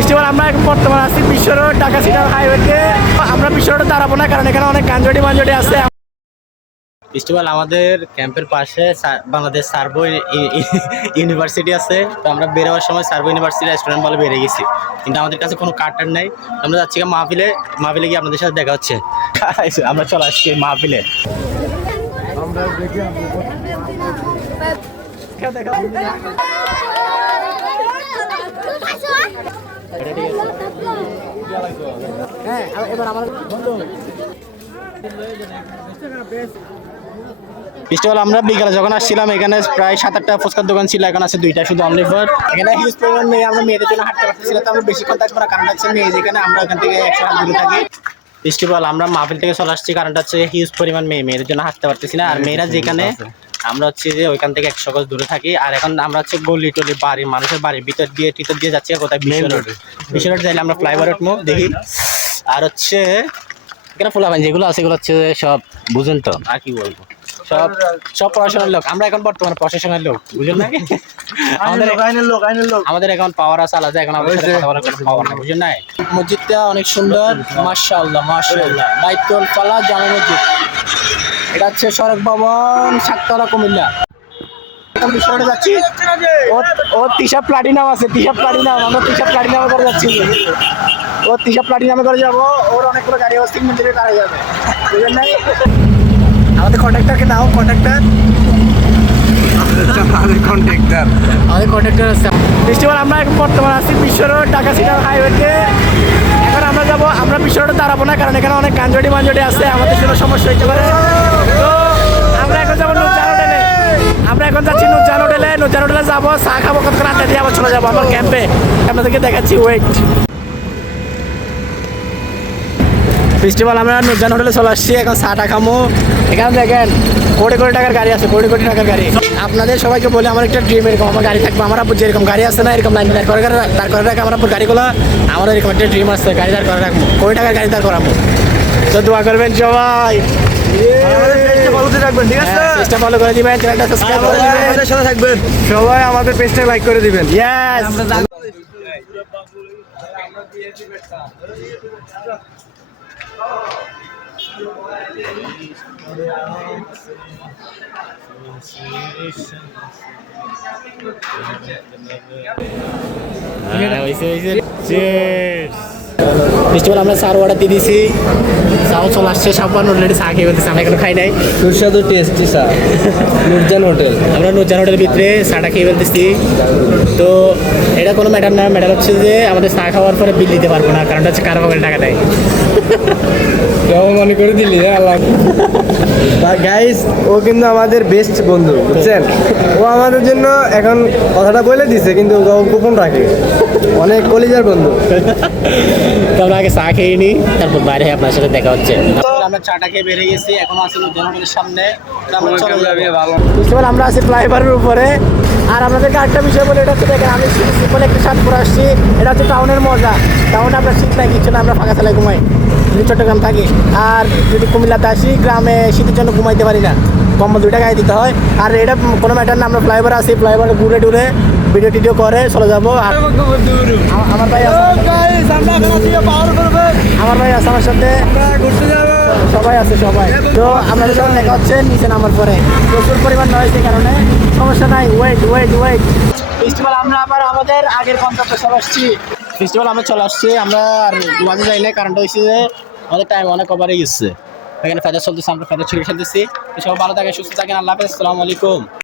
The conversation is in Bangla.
ফেস্টিভ্যাল আমরা এখন বর্তমানে আছি বিশ্ব রোড ঢাকা সিটার হাইওয়েতে। আমরা বিশ্ব রোডে দাঁড়াবো না, কারণ এখানে অনেক গাঞ্জটি মাঞ্জটি আছে। ফেস্টিভ্যাল আমাদের ক্যাম্পের পাশে বাংলাদেশ সার্ভো ইউনিভার্সিটি আছে। তো আমরা বেরোবার সময় সার্ভো ইউনিভার্সিটি রেস্টুরেন্ট বলে বেরিয়ে গেছি, কিন্তু আমাদের কাছে কোনো কার্টার নেই। আমরা যাচ্ছি মাহফিলে, মাহফিলে গিয়ে আপনাদের সাথে দেখা হচ্ছে। আমরা চলে আসছি মাহফিলে। হ্যাঁ, এবার আমার ফেস্টিভ্যাল আমরা বিকালে যখন আসছিলাম এখানে প্রায় 7-8টা ফুচকার দোকান ছিল, এখন আছে 2টা শুধু অনলি ফর। এখানে হিউজ পরিমাণ মেয়ে, আমরা মেয়েদের জন্য হাঁটতে পারতেছিলাম। তো আমরা বেশিক্ষণ থাকবো না, কারণ হচ্ছে মেয়ে যেখানে, আমরা ওখান থেকে 100 হাত দূরে থাকি। ফেস্টিভ্যাল আমরা মাহফিল থেকে চলে আসছি, কারণটা হচ্ছে হিউজ পরিমাণ মেয়েদের জন্য হাঁটতে পারতেছি না। আর মেয়েরা যেখানে, আমরা হচ্ছে যে ওইখান থেকে 100 গজ দূরে থাকি। আর এখন আমরা হচ্ছে গলি টলি বাড়ি, মানুষের বাড়ির ভিতর দিয়ে যাচ্ছি কোথায় বিশ্ব রোড যাইলে আমরা ফ্লাইওভার উঠবো দেখি। আর হচ্ছে এখানে ফুলাবান যেগুলো আছে এগুলো হচ্ছে সব বুঝেন তো, আর কি বলবো, সব পড়াশোনার লোক। আমরা এখন বর্তমানে প্রশাসনের লোক, বুঝলেন না? আমাদের এখন পাওয়ার আছে আলাদা, এখন আমাদের সাথে কথা বলার কোনো পাওয়ার না, বুঝলেন না? মসজিদটা অনেক সুন্দর, মাশাআল্লাহ মাশাআল্লাহ। বাইতুল ফালাহ জামে মসজিদ, এটা হচ্ছে সড়ক ভবন, সাততলা, কুমিল্লা। আমরা যাচ্ছি, ও তিশা প্লাটিনাম আছে, তিশা প্লাটিনাম, আমরা তিশা প্লাটিনামে করে যাচ্ছি। ও তিশা প্লাটিনামে করে যাবো, ওর অনেকগুলো গাড়ি আছে, 3 মিনিটে দাঁড়িয়ে যাবে, বুঝলেন না? আমাদের কন্ট্রাক্টরকে নাও, কন্ট্রাক্টর আছে। ফেস্টিভ্যাল আমরা এখন বর্তমানে আছি বিশ্ব রোড ঢাকা সিটার হাইওয়েতে। এখন আমরা যাবো, আমরা বিশ্ব রোডে দাঁড়াবো না, কারণ এখানে অনেক গাঞ্জটি মাঞ্জটি আছে, আমাদের জন্য সমস্যা হতে পারে। তো আমরা এখন যাবো নুরজান হোটেলে। আমরা এখন যাচ্ছি নুরজান হোটেলে। নুরজান হোটেলে যাবো, চা খাবো, কতক্ষণ আড্ডা দিয়ে আবার চলে যাবো আমার ক্যাম্পে। আপনাদেরকে দেখাচ্ছি, ওয়েট। ফেস্টিভ্যাল আমরা নুরজান হোটেলে চলে আসছি, এখন চাটা খামো। এখানে দেখেন কোটি কোটি টাকার গাড়ি আছে, কোটি কোটি টাকার গাড়ি। আপনাদের সবাইকে বলে আমার একটা ড্রিম, এরকম আমার গাড়ি থাকবে। আমার আব্বু যেরকম গাড়ি আছে না, এরকম লাইন দাঁড় করে রাখে আমার আব্বুর গাড়িগুলো। আমার এরকম একটা ড্রিম আছে, গাড়ি দাঁড় করে রাখবো, কোটি টাকার গাড়ি দাঁড় করাবো। তো দোয়া করবেন সবাই, রাখবেন, ঠিক আছে? চেষ্টা ফলো করে দিবেন, চ্যানেলটা সাবস্ক্রাইব করে দিবেন, আমাদের সাথে থাকবেন সবাই, আমাদের পেজটা লাইক করে দিবেন। ইয়েস। ফেস্টিভ্যাল আমরা চার অর্ডার দিয়ে দিয়েছি, চাও চলে আসছে, সাবান অলরেডি চা খেয়ে বলতেছে, আমরা এখনো খাই নাই। সুস্বাদু টেস্টি চা, নুরজান হোটেল। আমরা নুরজান হোটেলের ভিতরে চাটা খেয়ে ফেলতেছি। তো এটা কোনো ম্যাটার না, ম্যাটার হচ্ছে যে আমাদের চা খাওয়ার পরে বিল দিতে পারবো না, কারণটা হচ্ছে কারো পকেটে টাকা দেয়। মনে করে দিলি গাইস, ও কিন্তু আমাদের বেস্ট বন্ধু, বুঝছেন? ও আমাদের জন্য এখন কথাটা বলে দিছে, কিন্তু ও গোপন রাখে, অনেক কলিজার বন্ধু। তো আমরা আগে চা খেয়ে নিই, তারপর বাইরে আপনার সাথে দেখা হচ্ছে। আমরা চাটা খেয়ে বেরিয়ে গেছি, এখন আছি নুরজান হোটেলের সামনে। আমরা আছি ফ্লাইওভারের উপরে। আর আপনাদেরকে আরেকটা বিষয় বলে, এটা হচ্ছে দেখেন, আমি সিম্পল একটু শার্ট পরে আসছি। এটা হচ্ছে টাউনের মজা। টাউনে আমরা শীত নাই, কিছু না, আমরা ফাঁকা চালায় ঘুমাই যদি চট্টগ্রাম থাকি। আর যদি কুমিল্লাতে আসি, গ্রামে শীতের জন্য ঘুমাইতে পারি না, কম্বল 2 টাকায় দিতে হয়। আর এটা কোনো ম্যাটার না, আমরা ফ্লাইওভার আসি, ফ্লাইওভারে ঘুরে টুরে ভিডিও টিডিও করে চলে যাবো। আর আমার ভাই আছে, আমার ভাই আছে আমার সাথে, সবাই আছে সবাই। তো আপনাদের সঙ্গে দেখা হচ্ছে নিচে নামার পরে। প্রচুর পরিমাণ নয়েছে, কারণে সমস্যা নাই। Wait wait wait. ফেস্টিভ্যাল আমরা আবার আমাদের আগের কনসেপ্টে চলে আসছি। ফেস্টিভ্যাল আমরা চলে আসছি, আমরা আর মাঝে যাই না, কারণটা হচ্ছে যে আমাদের টাইম অনেক ওভারে গেছে। এখানে ফেদার চলতেছে, আমরা ফেদার ছুটে খেলতেছি। সবাই ভালো থাকেন, সুস্থ থাকেন, আল্লাহ হাফেজ, আসসালামু আলাইকুম।